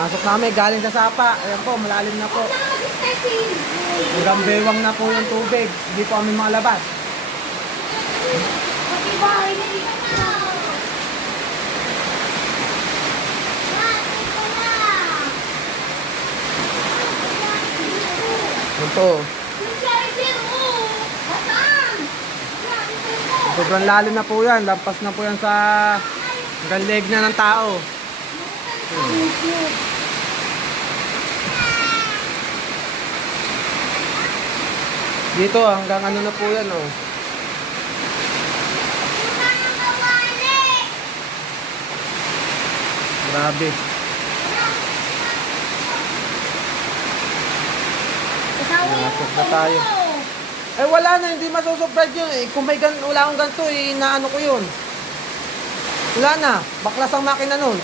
Pasok namin, galing sa sapa. Ayan po, malalim na po. Hanggang bewang na po yung tubig. Hindi po kami makalabas. Ito. Sobrang lalim na po yan. Lampas na po yan sa hanggang leg na ng tao. Dito hanggang ano na po yan, oh. Grabe. Nasok na tayo. Eh wala na, hindi masusubrad yun eh. Kung may wala akong ganito eh, inaano ko yun. Wala na, baklas ang makina nun.